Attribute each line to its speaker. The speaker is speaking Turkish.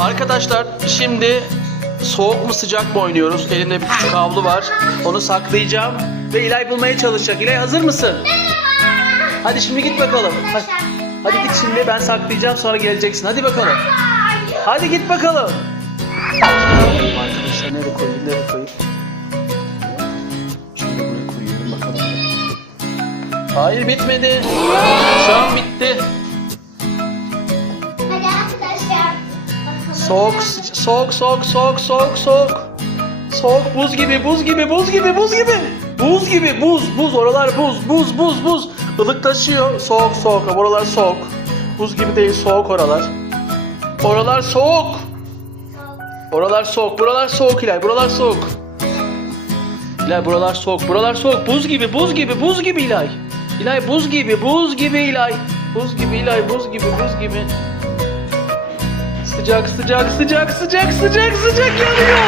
Speaker 1: Arkadaşlar şimdi soğuk mu sıcak mı oynuyoruz? Elimde bir küçük havlu var. Onu saklayacağım ve İlay bulmaya çalışacak. İlay hazır mısın? Hadi şimdi git bakalım. Hadi, hadi git şimdi ben saklayacağım sonra geleceksin. Hadi bakalım. Hadi git bakalım. Arkadaşlar nereye koyayım nereye koyayım? Şimdi buraya koyuyorum bakalım. Hayır bitmedi. Şu an bitti. Soğuk, soğuk, soğuk, soğuk, soğuk, soğuk. Soğuk, buz gibi, buz gibi, buz gibi, buz gibi. Buz gibi, buz, buz, oralar buz, buz, buz, buz. Ilık taşıyor, soğuk, soğuk, oralar soğuk. Buz gibi değil, soğuk oralar. Oralar soğuk. Oralar soğuk, buralar soğuk İlay, buralar soğuk. İlay buralar soğuk, buralar soğuk. Buz gibi, buz gibi, buz gibi İlay. İlay buz gibi, buz gibi İlay. Buz gibi İlay, buz gibi, buz gibi. Sıcak sıcak sıcak sıcak sıcak sıcak yanıyor.